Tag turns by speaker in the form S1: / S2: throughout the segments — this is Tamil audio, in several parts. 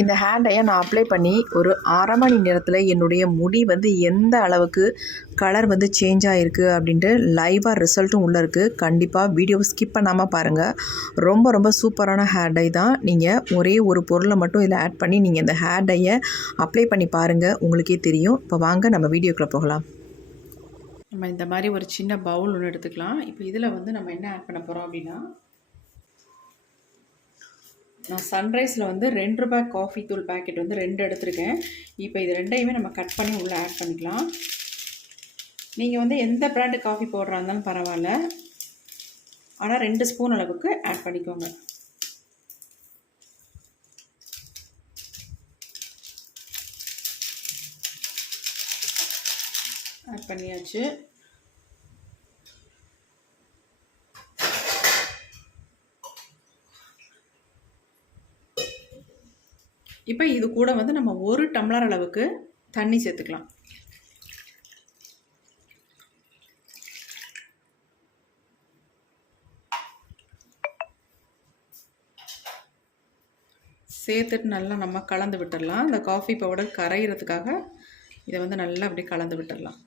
S1: இந்த ஹேர் டையை நான் அப்ளை பண்ணி ஒரு அரை மணி நேரத்தில் என்னுடைய முடி வந்து எந்த அளவுக்கு கலர் வந்து சேஞ்ச் ஆகிருக்கு அப்படின்ட்டு லைவாக ரிசல்ட்டும் உள்ளே இருக்குது கண்டிப்பாக வீடியோவை ஸ்கிப் பண்ணாமல் பாருங்கள் ரொம்ப ரொம்ப சூப்பரான ஹேர் டை தான் நீங்கள் ஒரே ஒரு பொருளை மட்டும் இதில் ஆட் பண்ணி நீங்கள் இந்த ஹேர் டையை அப்ளை பண்ணி பாருங்கள் உங்களுக்கே தெரியும். இப்போ வாங்க நம்ம வீடியோக்குள்ளே போகலாம். நம்ம இந்த மாதிரி ஒரு சின்ன பவுல் ஒன்று எடுத்துக்கலாம். இப்போ இதில் வந்து நம்ம என்ன ஆட் பண்ண போகிறோம் அப்படின்னா நான் சன்ரைஸில் வந்து ரெண்டு ரூபாய் காஃபி தூள் பேக்கெட் வந்து ரெண்டு எடுத்திருக்கேன். இப்போ இது ரெண்டையுமே நம்ம கட் பண்ணி உள்ளே ஆட் பண்ணிக்கலாம். நீங்கள் வந்து எந்த பிராண்டு காஃபி போடுறா இருந்தாலும் பரவாயில்ல. ஆனால் ரெண்டு ஸ்பூன் அளவுக்கு ஆட் பண்ணிக்கோங்க. ஆட் பண்ணியாச்சு. இப்போ இது கூட வந்து நம்ம ஒரு டம்ளர் அளவுக்கு தண்ணி சேர்த்துக்கலாம். சேர்த்துட்டு நல்லா நம்ம கலந்து விட்டுடலாம் இந்த காஃபி பவுடர் கரைகிறதுக்காக இதை வந்து நல்லா அப்படி கலந்து விட்டுடலாம்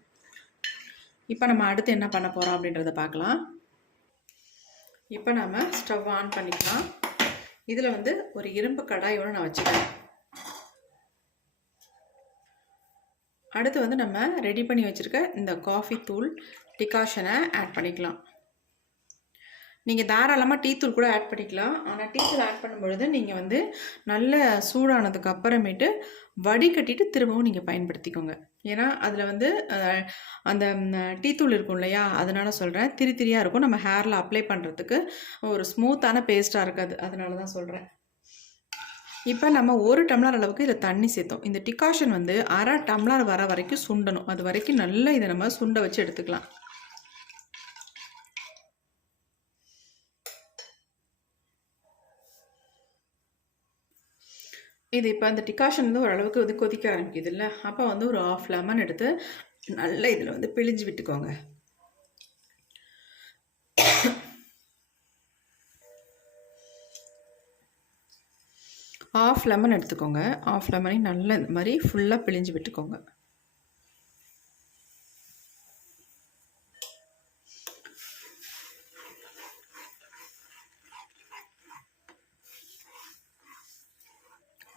S1: இப்போ நம்ம அடுத்து என்ன பண்ண போகிறோம் அப்படின்றத பார்க்கலாம். இப்போ நம்ம ஸ்டவ் ஆன் பண்ணிக்கலாம். இதில் வந்து ஒரு இரும்பு கடாயோடு நான் வச்சுக்கிறேன். அடுத்து வந்து நம்ம ரெடி பண்ணி வச்சுருக்க இந்த காஃபி தூள் டிகாஷனை ஆட் பண்ணிக்கலாம். நீங்கள் தாராளமாக டீ தூள் கூட ஆட் பண்ணிக்கலாம். ஆனால் டீ தூள் ஆட் பண்ணும்பொழுது நீங்கள் வந்து நல்ல சூடானதுக்கு அப்புறமேட்டு வடிகட்டிட்டு திரும்பவும் நீங்கள் பயன்படுத்திக்கோங்க. ஏன்னா அதில் வந்து அந்த டீ தூள் இருக்கும் இல்லையா? அதனால் சொல்கிறேன் திரி திரியாக இருக்கும். நம்ம ஹேரில் அப்ளை பண்ணுறதுக்கு ஒரு ஸ்மூத்தான பேஸ்ட்டாக இருக்காது. அதனால தான் சொல்கிறேன் இப்போ நம்ம ஒரு டம்ளர் அளவுக்கு இதில் தண்ணி சேர்த்தோம். இந்த டிகாஷன் வந்து அரை டம்ளர் வர வரைக்கும் சுண்டணும். அது வரைக்கும் நல்லா இதை நம்ம சுண்ட வச்சு எடுத்துக்கலாம். இது இப்போ அந்த டிகாஷன் வந்து ஓரளவுக்கு வந்து கொதிக்க ஆரம்பிக்குது இல்லை? அப்போ வந்து ஒரு ஆஃப் லெமன் எடுத்து நல்லா இதில் வந்து பிழிஞ்சு விட்டுக்கோங்க. ஆஃப் லெமன் எடுத்துக்கோங்க. ஆஃப் லெமனையும் நல்ல இந்த மாதிரி ஃபுல்லாக பிழிஞ்சு விட்டுக்கோங்க.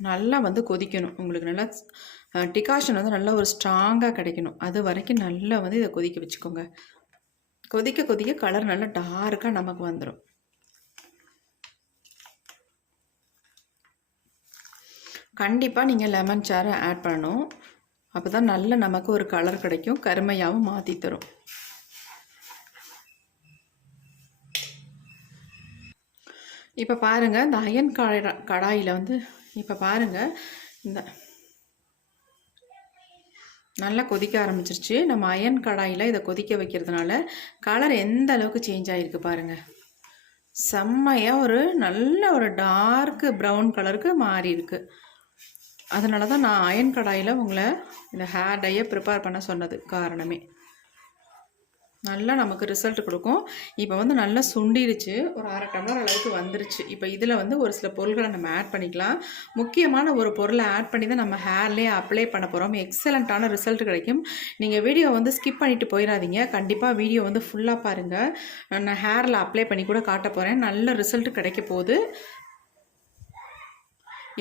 S1: நல்லா வந்து கொதிக்கணும். உங்களுக்கு நல்லா டிகாஷன் வந்து நல்லா ஒரு ஸ்ட்ராங்காக கிடைக்கணும். அது வரைக்கும் நல்லா வந்து இதை கொதிக்க வச்சுக்கோங்க. கொதிக்க கொதிக்க கலர் நல்லா டார்க்காக நமக்கு வந்துடும் கண்டிப்பாக நீங்கள் லெமன் சாரை ஆட் பண்ணணும். அப்போ தான் நல்ல நமக்கு ஒரு கலர் கிடைக்கும். கருமையாகவும் மாற்றி தரும். இப்போ பாருங்கள் இந்த அயன் கடா கடாயில் வந்து இப்போ பாருங்கள் இந்த நல்லா கொதிக்க ஆரம்பிச்சிருச்சு. நம்ம அயன் கடாயில் இதை கொதிக்க வைக்கிறதுனால கலர் எந்த அளவுக்கு சேஞ்ச் ஆகிருக்கு பாருங்கள் செம்மையாக ஒரு நல்ல ஒரு டார்க்கு ப்ரௌன் கலருக்கு மாறி இருக்குது அதனால தான் நான் அயன் கடாயில் உங்களை இந்த ஹேர் டையை ப்ரிப்பேர் பண்ண சொன்னது காரணமே. நல்லா நமக்கு ரிசல்ட் கொடுக்கும். இப்போ வந்து நல்லா சுண்டிருச்சு. ஒரு அரை டம்ளர் அளவுக்கு வந்துருச்சு. இப்போ இதில் வந்து ஒரு சில பொருள்களை நம்ம ஆட் பண்ணிக்கலாம். முக்கியமான ஒரு பொருளை ஆட் பண்ணி தான் நம்ம ஹேர்லேயே அப்ளை பண்ண போகிறோம் எக்ஸலண்ட்டான ரிசல்ட் கிடைக்கும். நீங்கள் வீடியோ வந்து ஸ்கிப் பண்ணிவிட்டு போயிடாதீங்க. கண்டிப்பாக வீடியோ வந்து ஃபுல்லாக பாருங்கள் நான் ஹேரில் அப்ளை பண்ணி கூட காட்ட போகிறேன் நல்ல ரிசல்ட் கிடைக்க போகுது.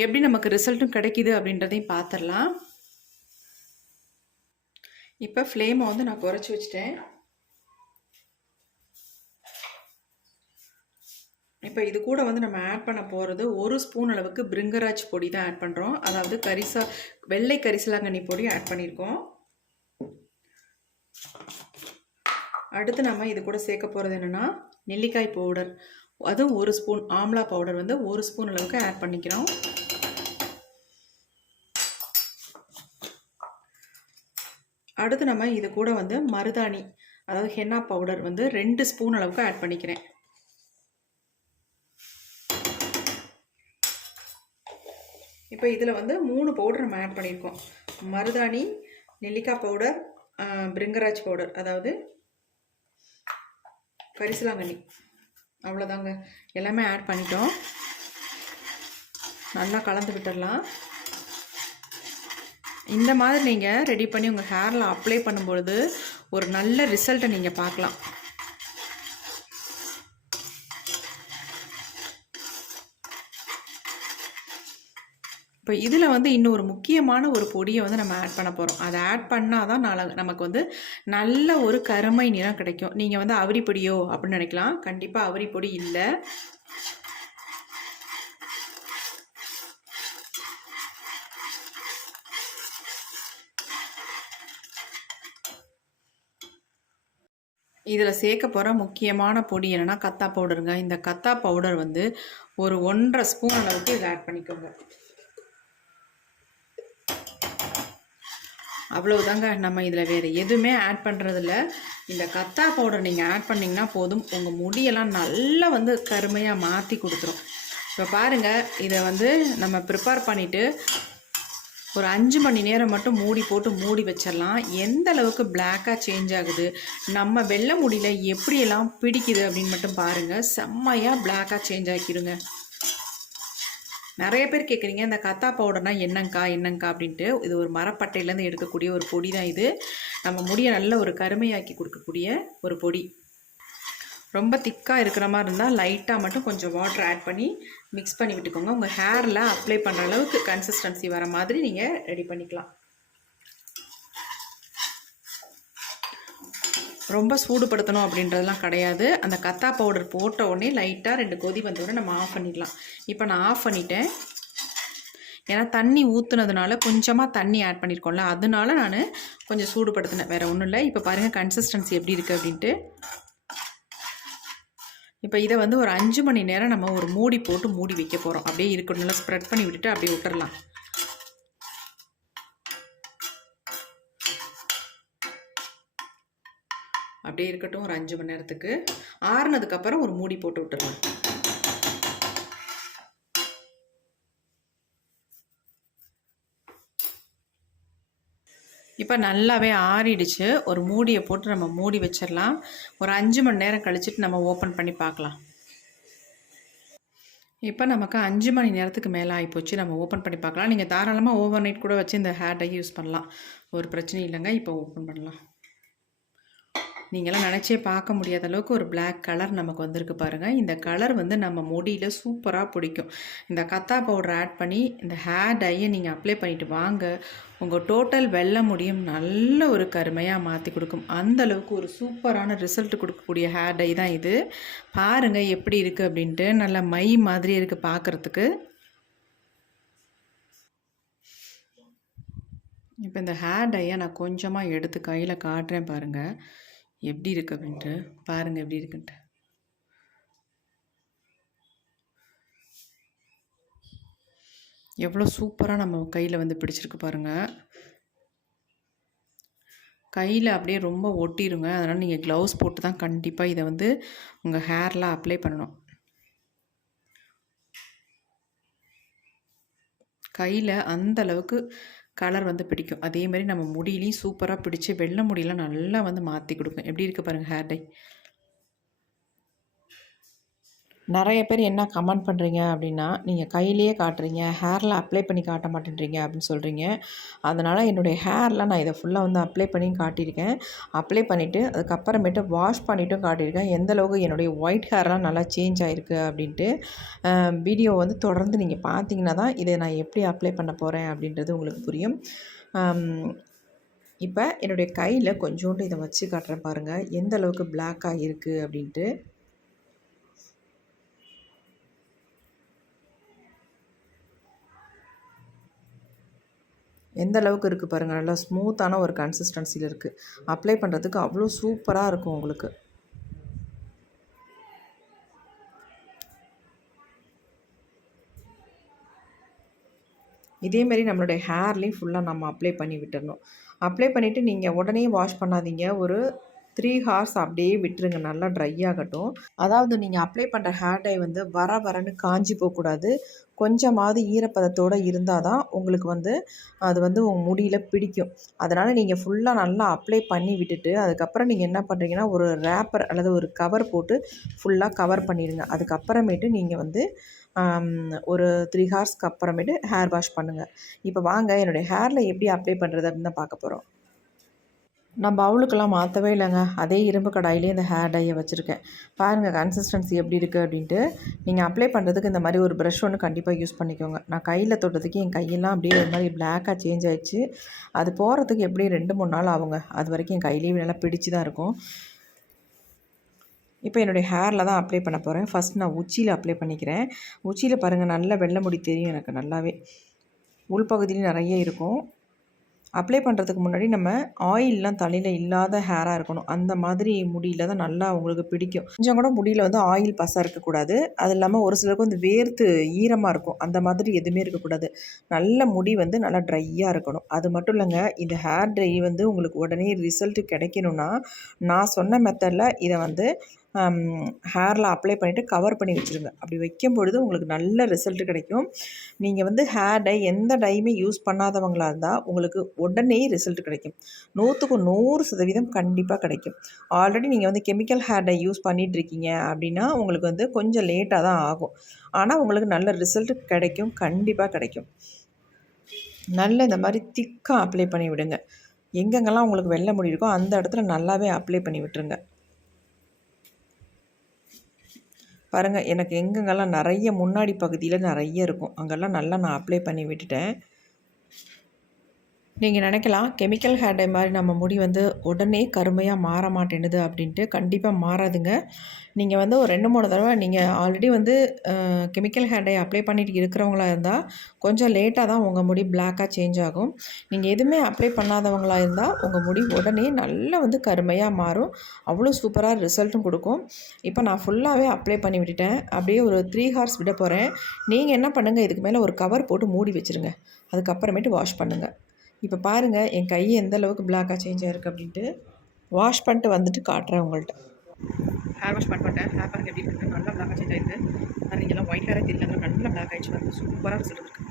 S1: எப்படி நமக்கு ரிசல்ட்டும் கிடைக்கிது அப்படின்றதையும் பார்த்துடலாம் இப்போ ஃப்ளேமை வந்து நான் குறைச்சி வச்சுட்டேன். இப்போ இது கூட வந்து நம்ம ஆட் பண்ண போகிறது ஒரு ஸ்பூன் அளவுக்கு பிரிங்கராஜ் பொடி தான் ஆட் பண்ணுறோம் அதாவது கரிசா வெள்ளை கரிசலாங்கண்ணி பொடி ஆட் பண்ணியிருக்கோம் அடுத்து நம்ம இது கூட சேர்க்க போகிறது என்னென்னா நெல்லிக்காய் பவுடர் அதுவும் ஒரு ஸ்பூன் ஆம்லா பவுடர் வந்து ஒரு ஸ்பூன் அளவுக்கு ஆட் பண்ணிக்கிறோம். அடுத்து நம்ம இது கூட வந்து மருதாணி அதாவது ஹென்னா பவுடர் வந்து ரெண்டு ஸ்பூன் அளவுக்கு ஆட் பண்ணிக்கிறேன். இப்போ இதில் வந்து மூணு பவுடர் நம்ம ஆட் பண்ணியிருக்கோம். மருதாணி நெல்லிக்காய் பவுடர் பிரிங்கராஜ் பவுடர் அதாவது கரிசலாங்கண்ணி. அவ்வளோதாங்க எல்லாமே ஆட் பண்ணிட்டோம். நல்லா கலந்து விட்டுடலாம். இந்த மாதிரி நீங்கள் ரெடி பண்ணி உங்கள் ஹேரில் அப்ளை பண்ணும்பொழுது ஒரு நல்ல ரிசல்ட்டை நீங்கள் பார்க்கலாம். இப்போ இதில் வந்து இன்னொரு முக்கியமான ஒரு பொடியை வந்து நம்ம ஆட் பண்ண போகிறோம் அதை ஆட் பண்ணால் தான் நாள நமக்கு வந்து நல்ல ஒரு கருமை நிறம் கிடைக்கும். நீங்கள் வந்து அவரி பொடியோ அப்படின்னு நினைக்கலாம். கண்டிப்பாக அவரி பொடி இல்லை. இதில் சேர்க்க போகிற முக்கியமான பொடி என்னென்னா கத்தா பவுடருங்க. இந்த கத்தா பவுடர் வந்து ஒரு ஒன்றரை ஸ்பூன் அளவுக்கு இதில் ஆட் பண்ணிக்கோங்க. அவ்வளவுதாங்க. நம்ம இதில் வேறு எதுவுமே ஆட் பண்ணுறதில்ல இந்த கத்தா பவுடர் நீங்கள் ஆட் பண்ணிங்கன்னா போதும். உங்கள் முடியெல்லாம் நல்லா வந்து கருமையாக மாற்றி கொடுத்துரும். இப்போ பாருங்கள் இதை வந்து நம்ம ப்ரிப்பேர் பண்ணிவிட்டு ஒரு அஞ்சு மணி நேரம் மட்டும் மூடி போட்டு மூடி வச்சிடலாம். எந்த அளவுக்கு பிளாக்காக சேஞ்ச் ஆகுது? நம்ம வெள்ளை முடியில் எப்படியெல்லாம் பிடிக்குது அப்படின்னு மட்டும் பாருங்கள் செம்மையாக பிளாக்காக சேஞ்ச் ஆக்கிடுங்க. நிறைய பேர் கேட்குறீங்க இந்த கத்தா பவுடர்னா என்னங்கக்கா என்னங்கக்கா அப்படின்ட்டு. இது ஒரு மரப்பட்டையிலேருந்து எடுக்கக்கூடிய ஒரு பொடி தான் இது. நம்ம முடியை நல்ல ஒரு கருமையாக்கி கொடுக்கக்கூடிய ஒரு பொடி. ரொம்ப திக்காக இருக்கிற மாதிரி இருந்தால் லைட்டாக மட்டும் கொஞ்சம் வாட்டர் ஆட் பண்ணி மிக்ஸ் பண்ணி விட்டுக்கோங்க. உங்கள் ஹேரில் அப்ளை பண்ணுற அளவுக்கு கன்சிஸ்டன்சி வர மாதிரி நீங்கள் ரெடி பண்ணிக்கலாம். ரொம்ப சூடுபடுத்தணும் அப்படின்றதெல்லாம் கிடையாது. அந்த கத்தா பவுடர் போட்ட உடனே லைட்டாக ரெண்டு கொதி வந்தோடனே நம்ம ஆஃப் பண்ணிடலாம். இப்போ நான் ஆஃப் பண்ணிட்டேன். ஏன்னா தண்ணி ஊற்றுனதுனால கொஞ்சமாக தண்ணி ஆட் பண்ணியிருக்கோம்ல அதனால நான் கொஞ்சம் சூடுபடுத்தினேன். வேறு ஒன்றும் இல்லை. இப்போ பாருங்கள் கன்சிஸ்டன்சி எப்படி இருக்குது அப்படின்ட்டு. இப்போ இதை வந்து ஒரு அஞ்சு மணி நேரம் நம்ம ஒரு மூடி போட்டு மூடி வைக்க போகிறோம் அப்படியே இருக்கணும் நல்லா ஸ்ப்ரெட் பண்ணி விட்டுட்டு அப்படியே விட்டுறலாம். அப்படியே இருக்கட்டும் ஒரு அஞ்சு மணி நேரத்துக்கு. ஆறுனதுக்கப்புறம் ஒரு மூடி போட்டு விட்டுறலாம். இப்போ நல்லாவே ஆறிடுச்சு. ஒரு மூடியை போட்டு நம்ம மூடி வச்சிடலாம். ஒரு அஞ்சு மணி நேரம் கழிச்சிட்டு நம்ம ஓப்பன் பண்ணி பார்க்கலாம். இப்போ நமக்கு அஞ்சு மணி நேரத்துக்கு மேலே ஆகிப்போச்சு நம்ம ஓப்பன் பண்ணி பார்க்கலாம். நீங்கள் தாராளமாக ஓவர் நைட் கூட வச்சு இந்த ஹேர் டை யூஸ் பண்ணலாம். ஒரு பிரச்சனையும் இல்லைங்க. இப்போ ஓப்பன் பண்ணலாம். நீங்களாம் நினச்சே பார்க்க முடியாத அளவுக்கு ஒரு பிளாக் கலர் நமக்கு வந்திருக்கு பாருங்கள் இந்த கலர் வந்து நம்ம முடியில் சூப்பராக பிடிக்கும். இந்த கத்தா பவுடர் ஆட் பண்ணி இந்த ஹேர் டையை நீங்கள் அப்ளை பண்ணிவிட்டு வாங்க. உங்கள் டோட்டல் வெள்ள முடியும் நல்ல ஒரு கருமையாக மாற்றி கொடுக்கும். அந்த அளவுக்கு ஒரு சூப்பரான ரிசல்ட் கொடுக்கக்கூடிய ஹேர் டை தான் இது. பாருங்கள் எப்படி இருக்குது அப்படின்ட்டு. நல்ல மை மாதிரி இருக்குது பார்க்குறதுக்கு. இப்போ இந்த ஹேர் டையை நான் கொஞ்சமாக எடுத்து கையில் காட்டுறேன் பாருங்கள் எப்படி இருக்குது அப்படின்ட்டு பாருங்கள் எப்படி இருக்குன்ட்டு. எவ்வளோ சூப்பராக நம்ம கையில் வந்து பிடிச்சிருக்கு பாருங்கள் கையில் அப்படியே ரொம்ப ஒட்டிடுங்க அதனால் நீங்கள் க்ளவுஸ் போட்டு தான் கண்டிப்பாக இதை வந்து உங்கள் ஹேரில் அப்ளை பண்ணணும். கையில் அந்த அளவுக்கு கலர் வந்து பிடிக்கும். அதே மாதிரி நம்ம முடியிலையும் சூப்பராக பிடிச்சி வெள்ளை முடியெல்லாம் நல்லா வந்து மாற்றி கொடுக்கும். எப்படி இருக்குது பாருங்கள் ஹேர் டை நிறைய பேர் என்ன கமெண்ட் பண்ணுறீங்க அப்படின்னா நீங்கள் கையிலேயே காட்டுறீங்க ஹேரில் அப்ளை பண்ணி காட்ட மாட்டேன்றீங்க அப்படின்னு சொல்கிறீங்க அதனால் என்னுடைய ஹேரில் நான் இதை ஃபுல்லாக வந்து அப்ளை பண்ணி காட்டியிருக்கேன். அப்ளை பண்ணிவிட்டு அதுக்கப்புறமேட்டு வாஷ் பண்ணிவிட்டும் காட்டியிருக்கேன். எந்த அளவுக்கு என்னுடைய ஒயிட் ஹேர்லாம் நல்லா சேஞ்ச் ஆகிருக்கு அப்படின்ட்டு வீடியோ வந்து தொடர்ந்து நீங்கள் பார்த்தீங்கன்னா தான் இதை நான் எப்படி அப்ளை பண்ண போகிறேன் அப்படின்றது உங்களுக்கு புரியும். இப்போ என்னுடைய கையில் கொஞ்சோண்டு இதை வச்சு காட்டுறேன் பாருங்கள் எந்த அளவுக்கு பிளாக்காக இருக்குது அப்படின்ட்டு. எந்த அளவுக்கு இருக்குது பாருங்கள் நல்லா ஸ்மூத்தான ஒரு கன்சிஸ்டன்சியில் இருக்குது அப்ளை பண்ணுறதுக்கு அவ்வளோ சூப்பராக இருக்கும் உங்களுக்கு. இதேமாரி நம்மளுடைய ஹேர்லேயும் ஃபுல்லாக நம்ம அப்ளை பண்ணி விட்டுடணும் அப்ளை பண்ணிவிட்டு நீங்கள் உடனே வாஷ் பண்ணாதீங்க. ஒரு த்ரீ ஹார்ஸ் அப்படியே விட்டுருங்க. நல்லா ட்ரை ஆகட்டும். அதாவது நீங்கள் அப்ளை பண்ணுற ஹேர் டை வந்து வர வரன்னு காஞ்சி போகக்கூடாது. கொஞ்சமாவது ஈரப்பதத்தோடு இருந்தால் தான் உங்களுக்கு வந்து அது வந்து உங்கள் முடியில் பிடிக்கும். அதனால் நீங்கள் ஃபுல்லாக நல்லா அப்ளை பண்ணி விட்டுட்டு அதுக்கப்புறம் நீங்கள் என்ன பண்ணுறீங்கன்னா ஒரு ரேப்பர் அல்லது ஒரு கவர் போட்டு ஃபுல்லாக கவர் பண்ணிடுங்க. அதுக்கப்புறமேட்டு நீங்கள் வந்து ஒரு த்ரீ ஹார்ஸ்க்கு அப்புறமேட்டு ஹேர் வாஷ் பண்ணுங்கள் இப்போ வாங்க என்னுடைய ஹேரில் எப்படி அப்ளை பண்ணுறது அப்படின்னு தான் பார்க்க போகிறோம் நான் பவுலுக்கெல்லாம் மாற்றவே இல்லைங்க. அதே இரும்பு கடாயிலே இந்த ஹேர் டையை வச்சுருக்கேன். பாருங்கள் கன்சிஸ்டன்சி எப்படி இருக்குது அப்படின்ட்டு. நீங்கள் அப்ளை பண்ணுறதுக்கு இந்த மாதிரி ஒரு ப்ரஷ் ஒன்று கண்டிப்பாக யூஸ் பண்ணிக்கோங்க. நான் கையில் தொட்டதுக்கு என் கையெல்லாம் அப்படியே ஒரு மாதிரி பிளாக்காக சேஞ்ச் ஆகிடுச்சு அது போகிறதுக்கு எப்படியும் ரெண்டு மூணு நாள் ஆகுங்க. அது வரைக்கும் என் கையிலேயே நல்லா பிடிச்சி தான் இருக்கும். இப்போ என்னுடைய ஹேரில் தான் அப்ளை பண்ண போகிறேன் ஃபஸ்ட் நான் உச்சியில் அப்ளை பண்ணிக்கிறேன். உச்சியில் பாருங்கள் நல்ல வெள்ளை முடி தெரியும் எனக்கு நல்லாவே. உள்பகுதியிலும் நிறைய இருக்கும். அப்ளை பண்ணுறதுக்கு முன்னாடி நம்ம ஆயிலெலாம் தலையில் இல்லாத ஹேராக இருக்கணும். அந்த மாதிரி முடியில் தான் நல்லா உங்களுக்கு பிடிக்கும். கொஞ்சம் கூட முடியில் வந்து ஆயில் பசாக இருக்கக்கூடாது. அது இல்லாமல் ஒரு சிலருக்கு வந்து வேர்த்து ஈரமாக இருக்கும். அந்த மாதிரி எதுவுமே இருக்கக்கூடாது. நல்ல முடி வந்து நல்லா ட்ரையாக இருக்கணும். அது மட்டும் இல்லைங்க இந்த ஹேர் ட்ரை வந்து உங்களுக்கு உடனே ரிசல்ட்டு கிடைக்கணும்னா நான் சொன்ன மெத்தடில் இதை வந்து ஹேரில் அப்ளை பண்ணிவிட்டு கவர் பண்ணி வச்சுருங்க. அப்படி வைக்கும் பொழுது உங்களுக்கு நல்ல ரிசல்ட் கிடைக்கும். நீங்கள் வந்து ஹேர் டை எந்த டையுமே யூஸ் பண்ணாதவங்களாக இருந்தால் உங்களுக்கு உடனே ரிசல்ட் கிடைக்கும். நூற்றுக்கு நூறு சதவீதம் கண்டிப்பாக கிடைக்கும். ஆல்ரெடி நீங்கள் வந்து கெமிக்கல் ஹேர் டை யூஸ் பண்ணிகிட்ருக்கீங்க அப்படின்னா உங்களுக்கு வந்து கொஞ்சம் லேட்டாக தான் ஆகும். ஆனால் உங்களுக்கு நல்ல ரிசல்ட் கிடைக்கும். கண்டிப்பாக கிடைக்கும். நல்ல இந்த மாதிரி திக்காக அப்ளை பண்ணி விடுங்க. எங்கெங்கெல்லாம் உங்களுக்கு வெள்ளை முடி இருக்கோ அந்த இடத்துல நல்லாவே அப்ளை பண்ணி விட்டுருங்க. பாருங்கள் எனக்கு எங்கெங்கெல்லாம் நிறைய முன்னாடி பகுதியில் நிறைய இருக்கும். அங்கெல்லாம் நல்லா நான் அப்ளை பண்ணி விட்டுட்டேன். நீங்கள் நினைக்கலாம் கெமிக்கல் ஹேர் டை மாதிரி நம்ம முடி வந்து உடனே கருமையாக மாற மாட்டேனுது அப்படின்ட்டு கண்டிப்பாக மாறாதுங்க. நீங்கள் வந்து ஒரு ரெண்டு மூணு தடவை நீங்கள் ஆல்ரெடி வந்து கெமிக்கல் ஹேர் டை அப்ளை பண்ணிட்டு இருக்கிறவங்களா இருந்தால் கொஞ்சம் லேட்டாக தான் உங்கள் முடி பிளாக்காக சேஞ்ச் ஆகும். நீங்கள் எதுவுமே அப்ளை பண்ணாதவங்களாக இருந்தால் உங்கள் முடி உடனே நல்லா வந்து கருமையாக மாறும். அவ்வளோ சூப்பராக ரிசல்ட்டும் கொடுக்கும். இப்போ நான் ஃபுல்லாகவே அப்ளை பண்ணி விட்டுட்டேன். அப்படியே ஒரு த்ரீ ஹார்ஸ் விட போகிறேன் நீங்கள் என்ன பண்ணுங்கள் இதுக்கு மேலே ஒரு கவர் போட்டு மூடி வச்சுருங்க. அதுக்கப்புறமேட்டு வாஷ் பண்ணுங்கள் இப்போ பாருங்கள் என் கை எந்த அளவுக்கு பிளாக்காக சேஞ்ச் ஆகிருக்கு அப்படின்ட்டு வாஷ் பண்ணிட்டு வந்துட்டு காட்டுறேன் உங்கள்கிட்ட ஹேர் வாஷ் பண்ணிட்டேன் ஹேர் பேக் எப்படி இருக்குது நல்லா பிளாக்காக சேஞ்ச் ஆயிருக்கு. நீங்கள்லாம் ஒயிட் ஹேராக தெரியல நல்லா பிளாக் ஆகிடுச்சு வந்து சூப்பராக ரிசல்ட் இருக்குது